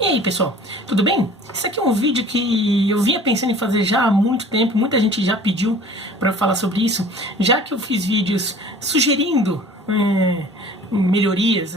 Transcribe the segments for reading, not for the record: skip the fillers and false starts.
E aí pessoal, tudo bem? Esse aqui é um vídeo que eu vinha pensando em fazer já há muito tempo, muita gente já pediu para falar sobre isso, já que eu fiz vídeos sugerindo melhorias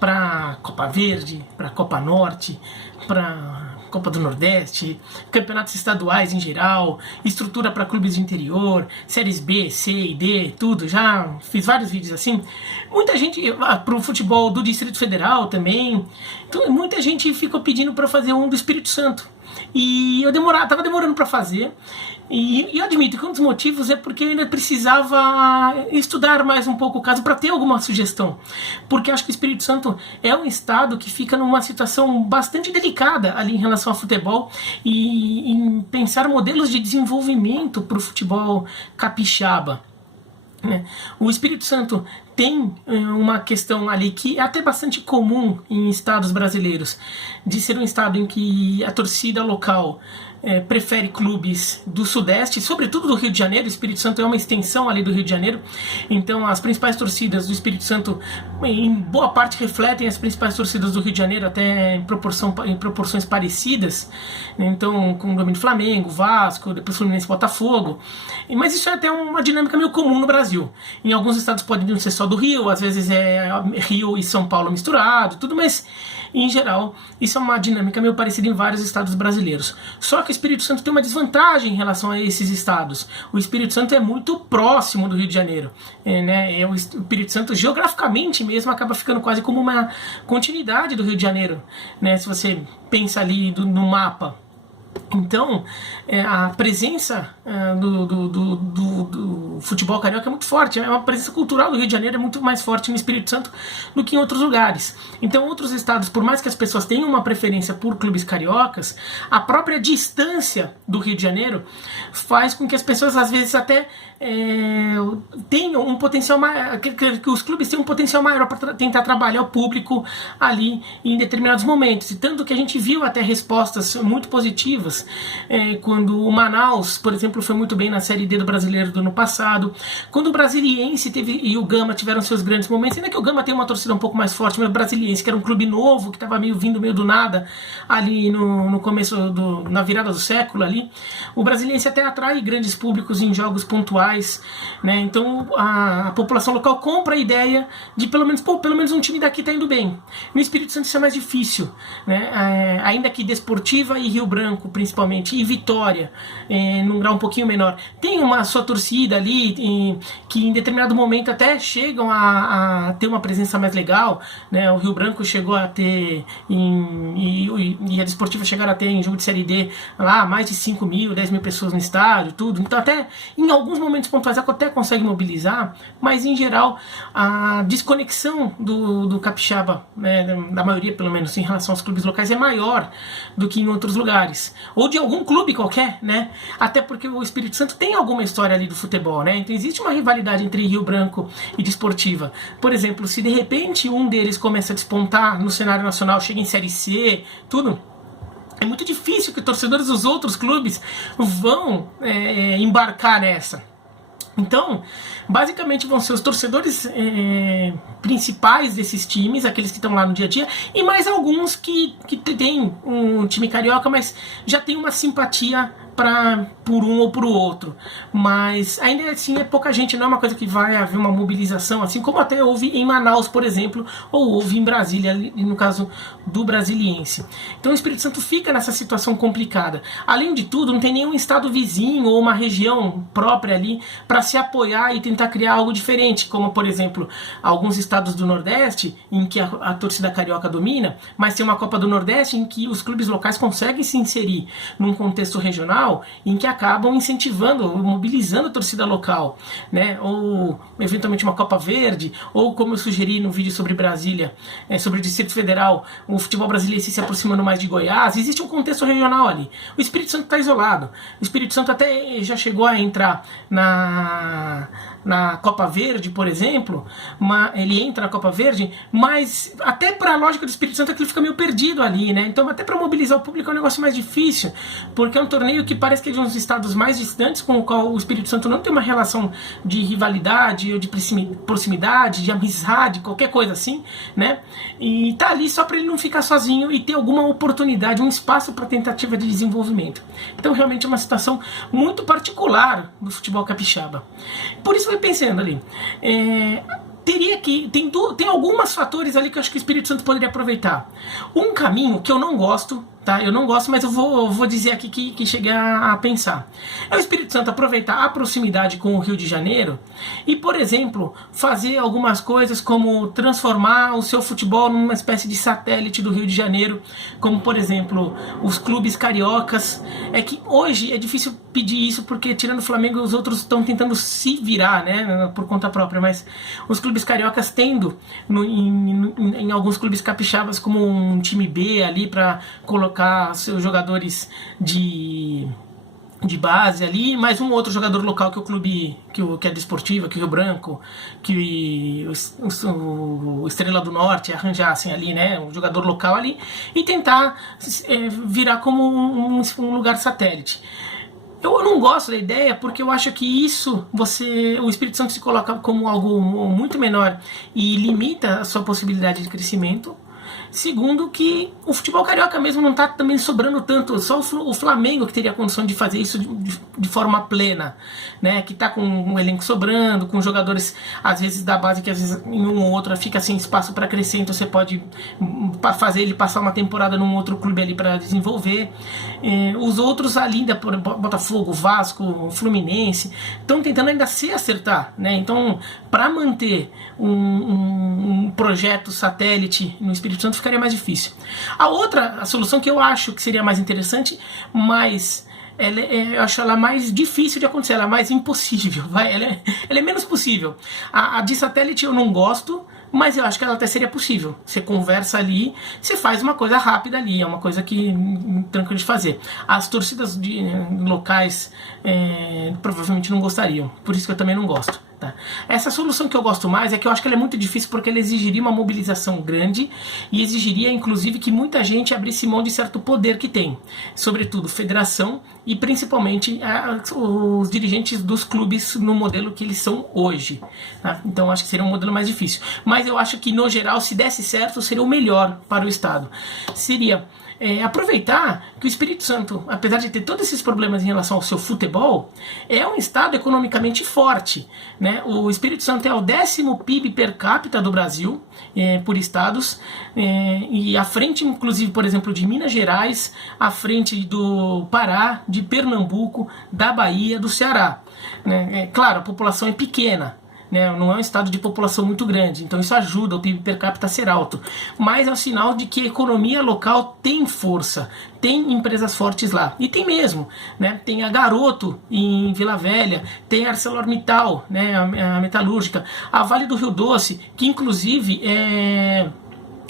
para Copa Verde, para Copa Norte, para Copa do Nordeste, campeonatos estaduais em geral, estrutura para clubes de interior, séries B, C e D, tudo, já fiz vários vídeos assim. Muita gente, para o futebol do Distrito Federal também, então, muita gente ficou pedindo para fazer um do Espírito Santo. E eu tava demorando para fazer, e eu admito que um dos motivos é porque eu ainda precisava estudar mais um pouco o caso para ter alguma sugestão, porque acho que o Espírito Santo é um estado que fica numa situação bastante delicada ali em relação ao futebol e em pensar modelos de desenvolvimento para o futebol capixaba. O Espírito Santo tem uma questão ali que é até bastante comum em estados brasileiros, de ser um estado em que a torcida local prefere clubes do Sudeste, sobretudo do Rio de Janeiro. O Espírito Santo é uma extensão ali do Rio de Janeiro, então as principais torcidas do Espírito Santo em boa parte refletem as principais torcidas do Rio de Janeiro, até em proporções parecidas, então com o domínio do Flamengo, Vasco, depois Fluminense e Botafogo, mas isso é até uma dinâmica meio comum no Brasil. Em alguns estados pode não ser só do Rio, às vezes é Rio e São Paulo misturado, tudo, mas em geral isso é uma dinâmica meio parecida em vários estados brasileiros. Só que o Espírito Santo tem uma desvantagem em relação a esses estados. O Espírito Santo é muito próximo do Rio de Janeiro, o Espírito Santo geograficamente mesmo acaba ficando quase como uma continuidade do Rio de Janeiro, se você pensa ali no mapa. Então, a presença do futebol carioca é muito forte, é uma presença cultural do Rio de Janeiro, é muito mais forte no Espírito Santo do que em outros lugares. Então, outros estados, por mais que as pessoas tenham uma preferência por clubes cariocas, a própria distância do Rio de Janeiro faz com que as pessoas, às vezes, até tenham um potencial maior, que os clubes tenham um potencial maior para tentar trabalhar o público ali em determinados momentos. E tanto que a gente viu até respostas muito positivas quando o Manaus, por exemplo, foi muito bem na Série D do Brasileiro do ano passado, quando o Brasiliense e o Gama tiveram seus grandes momentos, ainda que o Gama tenha uma torcida um pouco mais forte, mas o Brasiliense, que era um clube novo, que estava vindo meio do nada ali no começo, na virada do século ali, o Brasiliense até atrai grandes públicos em jogos pontuais, então a população local compra a ideia de pelo menos um time daqui está indo bem. No Espírito Santo isso é mais difícil, ainda que Desportiva e Rio Branco principalmente, e Vitória num grau um pouquinho menor, tem uma sua torcida ali que em determinado momento até chegam a ter uma presença mais legal, o Rio Branco chegou a ter e a Desportiva chegaram a ter em jogo de Série D lá mais de 5 mil, 10 mil pessoas no estádio, tudo. Então até em alguns momentos pontuais até consegue mobilizar, mas em geral a desconexão do capixaba, da maioria pelo menos em relação aos clubes locais, é maior do que em outros lugares, ou de algum clube qualquer, até porque o Espírito Santo tem alguma história ali do futebol, então existe uma rivalidade entre Rio Branco e Desportiva. Por exemplo, se de repente um deles começa a despontar no cenário nacional, chega em Série C, tudo, é muito difícil que torcedores dos outros clubes vão embarcar nessa. Então, basicamente vão ser os torcedores principais desses times, aqueles que estão lá no dia a dia, e mais alguns que têm um time carioca, mas já tem uma simpatia por um ou por outro. Mas ainda assim é pouca gente, não é uma coisa que vai haver uma mobilização, assim como até houve em Manaus, por exemplo, ou houve em Brasília, no caso do Brasiliense. Então o Espírito Santo fica nessa situação complicada. Além de tudo, não tem nenhum estado vizinho ou uma região própria ali para se apoiar e tentar criar algo diferente, como por exemplo alguns estados do Nordeste em que a torcida carioca domina, mas tem uma Copa do Nordeste em que os clubes locais conseguem se inserir num contexto regional em que acabam incentivando, mobilizando a torcida local, ou eventualmente uma Copa Verde, ou como eu sugeri no vídeo sobre Brasília, sobre o Distrito Federal, o futebol brasileiro se aproximando mais de Goiás. Existe um contexto regional ali. O Espírito Santo está isolado. O Espírito Santo até já chegou a entrar na Copa Verde, por exemplo, ele entra na Copa Verde, mas até para a lógica do Espírito Santo aquilo fica meio perdido ali, né? Então até para mobilizar o público é um negócio mais difícil, porque é um torneio que parece que é de uns estados mais distantes com o qual o Espírito Santo não tem uma relação de rivalidade ou de proximidade, de amizade, qualquer coisa assim, né? E tá ali só para ele não ficar sozinho e ter alguma oportunidade, um espaço para tentativa de desenvolvimento. Então realmente é uma situação muito particular do futebol capixaba. Por isso eu fui pensando ali, tem alguns fatores ali que eu acho que o Espírito Santo poderia aproveitar. Um caminho que eu não gosto, tá? Eu não gosto, mas eu vou dizer aqui que cheguei a pensar. É o Espírito Santo aproveitar a proximidade com o Rio de Janeiro e, por exemplo, fazer algumas coisas como transformar o seu futebol numa espécie de satélite do Rio de Janeiro, como, por exemplo, os clubes cariocas. É que hoje é difícil pedir isso porque, tirando o Flamengo, os outros estão tentando se virar, né, por conta própria, mas os clubes cariocas tendo em alguns clubes capixabas como um time B ali para colocar seus jogadores de base ali, mais um outro jogador local que o clube, que é Desportiva, que o Rio Branco, que o Estrela do Norte arranjassem ali, né, um jogador local ali, e tentar virar como um lugar satélite. Eu não gosto da ideia porque eu acho que o Espírito Santo se coloca como algo muito menor e limita a sua possibilidade de crescimento. Segundo, que o futebol carioca mesmo não está também sobrando tanto, só o Flamengo que teria a condição de fazer isso de forma plena, né? Que está com um elenco sobrando, com jogadores às vezes da base que às vezes em um ou outro fica sem espaço para crescer, então você pode fazer ele passar uma temporada num outro clube ali para desenvolver. Os outros ali, Botafogo, Vasco, Fluminense, estão tentando ainda se acertar, né? Então, para manter um projeto satélite no Espírito Santo ficaria mais difícil. A solução que eu acho que seria mais interessante, mas eu acho ela mais difícil de acontecer, ela é mais impossível, ela é menos possível. A de satélite eu não gosto, mas eu acho que ela até seria possível. Você conversa ali, você faz uma coisa rápida ali, é uma coisa que tranquilo de fazer. As torcidas locais provavelmente não gostariam, por isso que eu também não gosto. Tá? Essa solução que eu gosto mais é que eu acho que ela é muito difícil porque ela exigiria uma mobilização grande e exigiria inclusive que muita gente abrisse mão de certo poder que tem, sobretudo federação e principalmente os dirigentes dos clubes no modelo que eles são hoje, tá? Então eu acho que seria um modelo mais difícil, mas eu acho que no geral, se desse certo, seria o melhor para o Estado. Seria aproveitar que o Espírito Santo, apesar de ter todos esses problemas em relação ao seu futebol, é um estado economicamente forte, né? O Espírito Santo é o 10º PIB per capita do Brasil, por estados, e à frente, inclusive, por exemplo, de Minas Gerais, à frente do Pará, de Pernambuco, da Bahia, do Ceará, né? Claro, a população é pequena, né? Não é um estado de população muito grande, então isso ajuda o PIB per capita a ser alto, mas é um sinal de que a economia local tem força, tem empresas fortes lá, e tem mesmo, né? Tem a Garoto em Vila Velha, tem a ArcelorMittal, né? A metalúrgica, a Vale do Rio Doce, que inclusive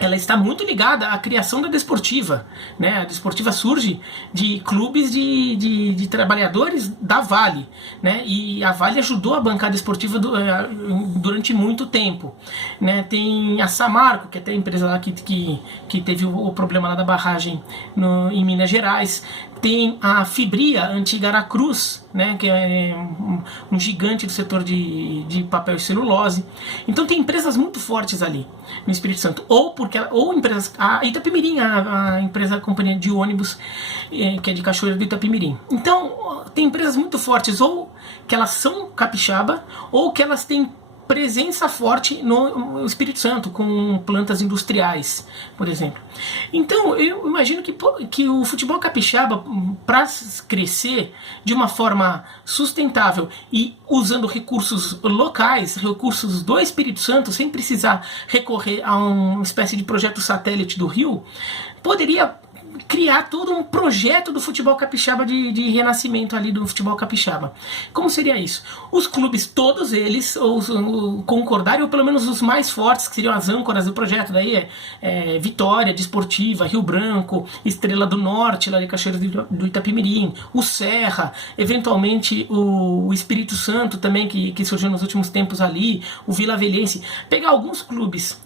ela está muito ligada à criação da Desportiva, né? A Desportiva surge de clubes de trabalhadores da Vale, né? E a Vale ajudou a bancar a Desportiva durante muito tempo, né? Tem a Samarco, que é até a empresa lá que teve o problema lá da barragem em Minas Gerais. Tem a Fibria, antiga Aracruz, né, que é um gigante do setor de papel e celulose. Então tem empresas muito fortes ali no Espírito Santo. Ou empresas... A Itapemirim, a companhia de ônibus, que é de Cachoeira do Itapemirim. Então tem empresas muito fortes, ou que elas são capixaba, ou que elas têm presença forte no Espírito Santo, com plantas industriais, por exemplo. Então, eu imagino que o futebol capixaba, para crescer de uma forma sustentável e usando recursos locais, recursos do Espírito Santo, sem precisar recorrer a uma espécie de projeto satélite do Rio, poderia criar todo um projeto do futebol capixaba de renascimento ali do futebol capixaba. Como seria isso? Os clubes, todos eles, ou concordarem, ou pelo menos os mais fortes, que seriam as âncoras do projeto, daí Vitória, Desportiva, Rio Branco, Estrela do Norte, lá de Cachoeiras do Itapemirim, o Serra, eventualmente o Espírito Santo também, que surgiu nos últimos tempos ali, o Vila Velhense, pegar alguns clubes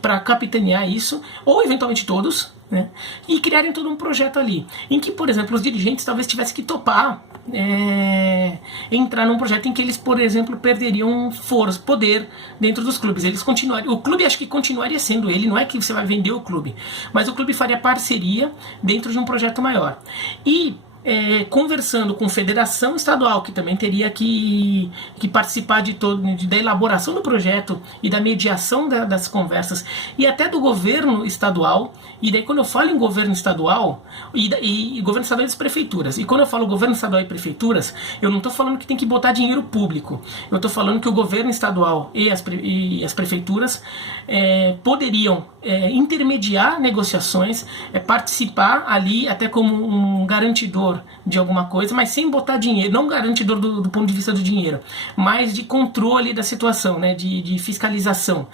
para capitanear isso, ou eventualmente todos, né, e criarem todo um projeto ali, em que, por exemplo, os dirigentes talvez tivessem que topar entrar num projeto em que eles, por exemplo, perderiam força, poder dentro dos clubes. Eles continuariam, o clube acho que continuaria sendo ele, não é que você vai vender o clube, mas o clube faria parceria dentro de um projeto maior. E conversando com a federação estadual, que também teria que participar da elaboração do projeto e da mediação das conversas, e até do governo estadual. E daí, quando eu falo em governo estadual, e governo estadual e das prefeituras, e quando eu falo governo estadual e prefeituras, eu não estou falando que tem que botar dinheiro público, eu estou falando que o governo estadual e as prefeituras poderiam intermediar negociações, participar ali até como um garantidor de alguma coisa, mas sem botar dinheiro, não garantidor do ponto de vista do dinheiro, mas de controle da situação, né, de fiscalização,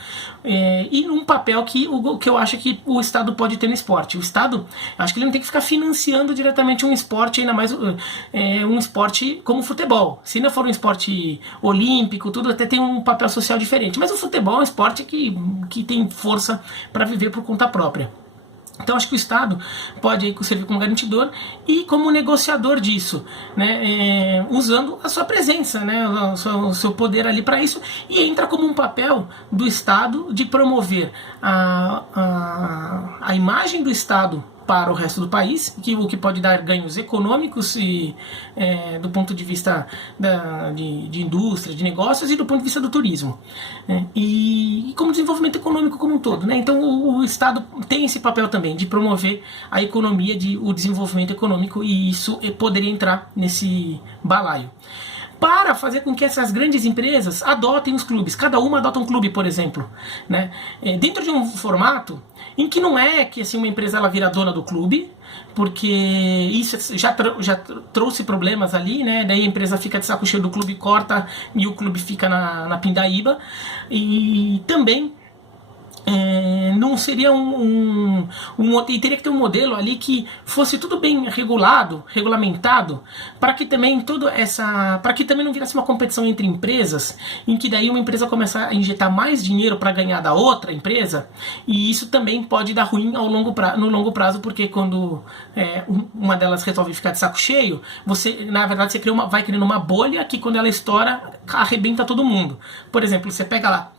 e num papel que eu acho que o Estado pode ter no esporte. O Estado, acho que ele não tem que ficar financiando diretamente um esporte, ainda mais um esporte como o futebol. Se não for um esporte olímpico, tudo até tem um papel social diferente, mas o futebol é um esporte que tem força para viver por conta própria. Então acho que o Estado pode servir como garantidor e como negociador disso, né, usando a sua presença, né, o seu poder ali para isso, e entra como um papel do Estado de promover a imagem do Estado para o resto do país, o que pode dar ganhos econômicos do ponto de vista de indústria, de negócios, e do ponto de vista do turismo, e como desenvolvimento econômico como um todo, né? Então o Estado tem esse papel também de promover a economia, o desenvolvimento econômico, e isso poderia entrar nesse balaio, para fazer com que essas grandes empresas adotem os clubes. Cada uma adota um clube, por exemplo, né? Dentro de um formato em que não é que assim, uma empresa ela vira dona do clube, porque isso já trouxe problemas ali, né? Daí a empresa fica de saco cheio do clube, corta, e o clube fica na pindaíba. E também não seria e teria que ter um modelo ali que fosse tudo bem regulamentado, para que também para que também não virasse uma competição entre empresas, em que daí uma empresa começa a injetar mais dinheiro para ganhar da outra empresa, e isso também pode dar ruim no longo prazo, porque quando uma delas resolve ficar de saco cheio, na verdade você vai criando uma bolha que, quando ela estoura, arrebenta todo mundo. Por exemplo, você pega lá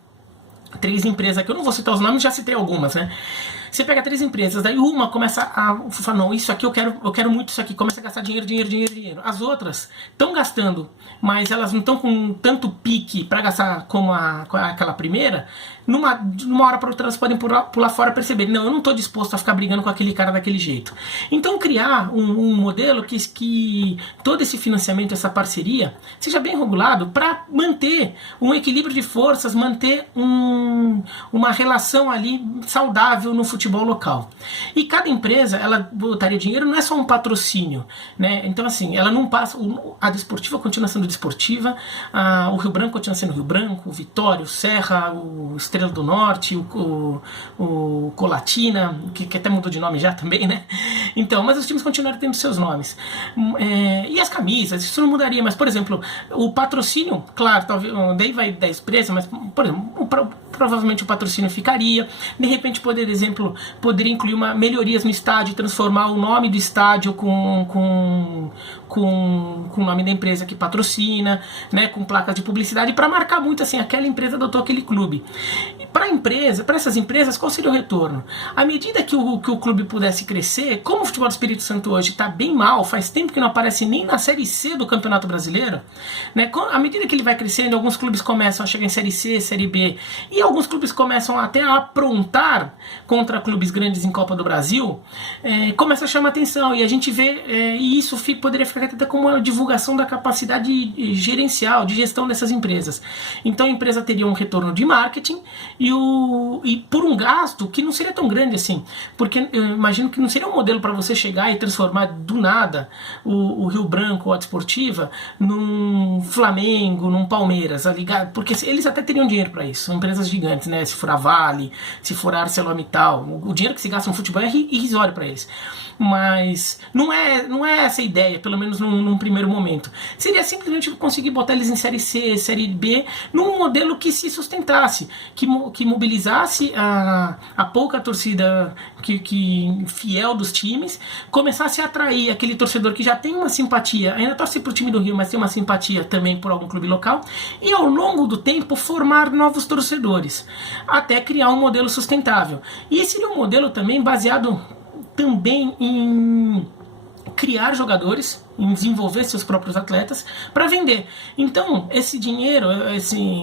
3 empresas, que eu não vou citar os nomes, já citei algumas, né? Você pega 3 empresas, daí uma começa a falar, não, isso aqui eu quero muito isso aqui, começa a gastar dinheiro. As outras estão gastando, mas elas não estão com tanto pique para gastar como aquela primeira. Numa hora para outra elas podem pular fora e perceber, não, eu não estou disposto a ficar brigando com aquele cara daquele jeito. Então criar um modelo que todo esse financiamento, essa parceria, seja bem regulado, para manter um equilíbrio de forças, manter uma relação ali saudável no futebol local. E cada empresa, ela botaria dinheiro, não é só um patrocínio, né? Então assim, ela não passa, a Desportiva continua sendo Desportiva, o Rio Branco continua sendo Rio Branco, o Vitória, o Serra, o Estrela do Norte, o Colatina, que até mudou de nome já também, né? Então, mas os times continuaram tendo seus nomes. E as camisas, isso não mudaria, mas, por exemplo, o patrocínio, claro, talvez, daí vai 10 preços, mas, por exemplo, provavelmente o patrocínio ficaria. De repente, por exemplo, poderia incluir melhorias no estádio, transformar o nome do estádio com o nome da empresa que patrocina, né, com placas de publicidade, para marcar muito assim, aquela empresa adotou aquele clube. Para essas empresas, qual seria o retorno? À medida que o clube pudesse crescer, como o futebol do Espírito Santo hoje está bem mal, faz tempo que não aparece nem na Série C do Campeonato Brasileiro, né? À medida que ele vai crescendo, alguns clubes começam a chegar em Série C, Série B, e alguns clubes começam até a aprontar contra contra clubes grandes em Copa do Brasil, começa a chamar atenção, e a gente vê, e isso poderia ficar até como uma divulgação da capacidade gerencial, de gestão dessas empresas. Então a empresa teria um retorno de marketing e por um gasto que não seria tão grande assim, porque eu imagino que não seria um modelo para você chegar e transformar do nada o Rio Branco ou a Desportiva num Flamengo, num Palmeiras, porque eles até teriam dinheiro para isso, são empresas gigantes, né? Se for a Vale, se for a ArcelorMittal, o dinheiro que se gasta no futebol é irrisório para eles. Mas não é essa a ideia, pelo menos num primeiro momento. Seria simplesmente conseguir botar eles em Série C, Série B, num modelo que se sustentasse, que mobilizasse a pouca torcida fiel dos times, começasse a atrair aquele torcedor que já tem uma simpatia, ainda torce pro time do Rio, mas tem uma simpatia também por algum clube local, e ao longo do tempo formar novos torcedores, até criar um modelo sustentável. E esse seria um modelo também baseado também em criar jogadores, em desenvolver seus próprios atletas para vender. Então, esse dinheiro,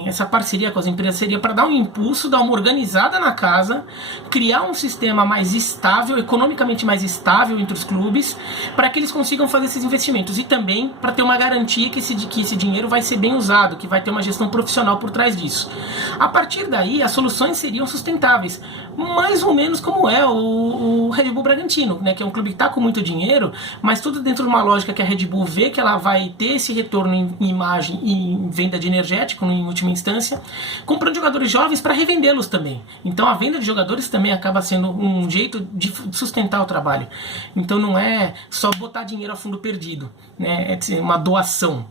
essa parceria com as empresas seria para dar um impulso, dar uma organizada na casa, criar um sistema mais estável, economicamente mais estável entre os clubes, para que eles consigam fazer esses investimentos. E também para ter uma garantia que esse dinheiro vai ser bem usado, que vai ter uma gestão profissional por trás disso. A partir daí, as soluções seriam sustentáveis, mais ou menos como é o Red Bull Bragantino, né, que é um clube que está com muito dinheiro, mas tudo dentro de uma lógica que a Red Bull vê que ela vai ter esse retorno em imagem e em venda de energético, em última instância, comprando jogadores jovens para revendê-los também. Então a venda de jogadores também acaba sendo um jeito de sustentar o trabalho. Então não é só botar dinheiro a fundo perdido, né? É uma doação.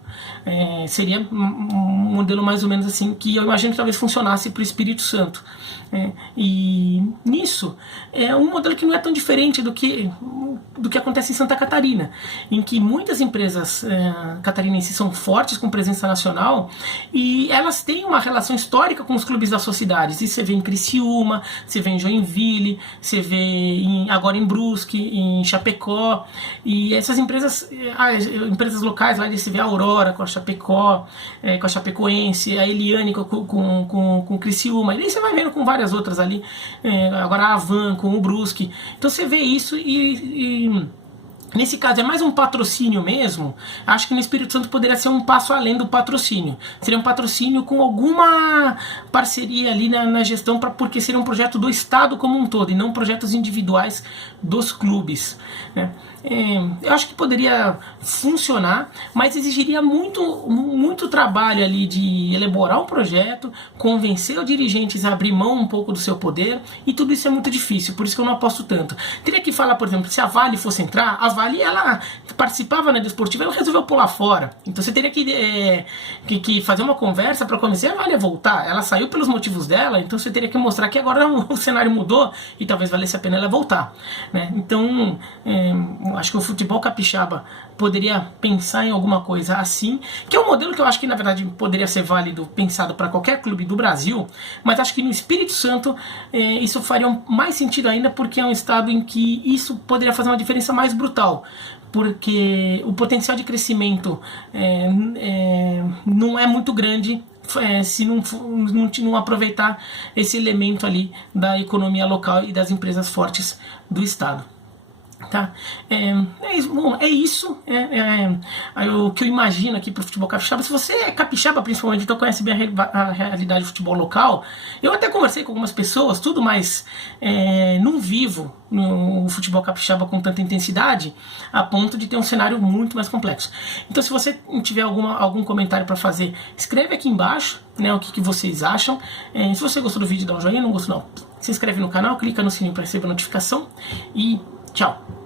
Seria um modelo mais ou menos assim, que eu imagino que talvez funcionasse para o Espírito Santo. E nisso é um modelo que não é tão diferente do que acontece em Santa Catarina, em que muitas empresas catarinenses são fortes com presença nacional e elas têm uma relação histórica com os clubes das suas cidades. E você vê em Criciúma, você vê em Joinville, você vê agora em Brusque, em Chapecó, e essas empresas locais lá, você vê a Aurora com a Chapecó, com a Chapecoense, a Eliane com Criciúma, e aí você vai vendo com várias outras ali, agora a Avan com o Brusque. Então você vê isso e nesse caso é mais um patrocínio mesmo. Acho que no Espírito Santo poderia ser um passo além do patrocínio. Seria um patrocínio com alguma parceria ali na gestão, porque seria um projeto do Estado como um todo e não projetos individuais dos clubes, né? Eu acho que poderia funcionar, mas exigiria muito trabalho ali de elaborar um projeto, convencer os dirigentes a abrir mão um pouco do seu poder, e tudo isso é muito difícil, por isso que eu não aposto tanto. Teria que falar, por exemplo, se a Vale fosse entrar, a Vale, ela participava na Desportiva, ela resolveu pular fora, então você teria que fazer uma conversa para convencer a Vale a voltar. Ela saiu pelos motivos dela, então você teria que mostrar que agora o cenário mudou e talvez valesse a pena ela voltar, né? Então acho que o futebol capixaba poderia pensar em alguma coisa assim, que é um modelo que eu acho que na verdade poderia ser válido, pensado para qualquer clube do Brasil, mas acho que no Espírito Santo isso faria mais sentido ainda, porque é um estado em que isso poderia fazer uma diferença mais brutal, porque o potencial de crescimento não é muito grande se não aproveitar esse elemento ali da economia local e das empresas fortes do estado. Tá? É isso o que eu imagino aqui para o futebol capixaba. Se você é capixaba principalmente, então conhece bem a realidade do futebol local, eu até conversei com algumas pessoas, tudo, mas não vivo no futebol capixaba com tanta intensidade, a ponto de ter um cenário muito mais complexo. Então se você tiver algum comentário para fazer, escreve aqui embaixo, né, o que vocês acham. Se você gostou do vídeo, dá um joinha, não gostou não, se inscreve no canal, clica no sininho para receber notificação e tchau!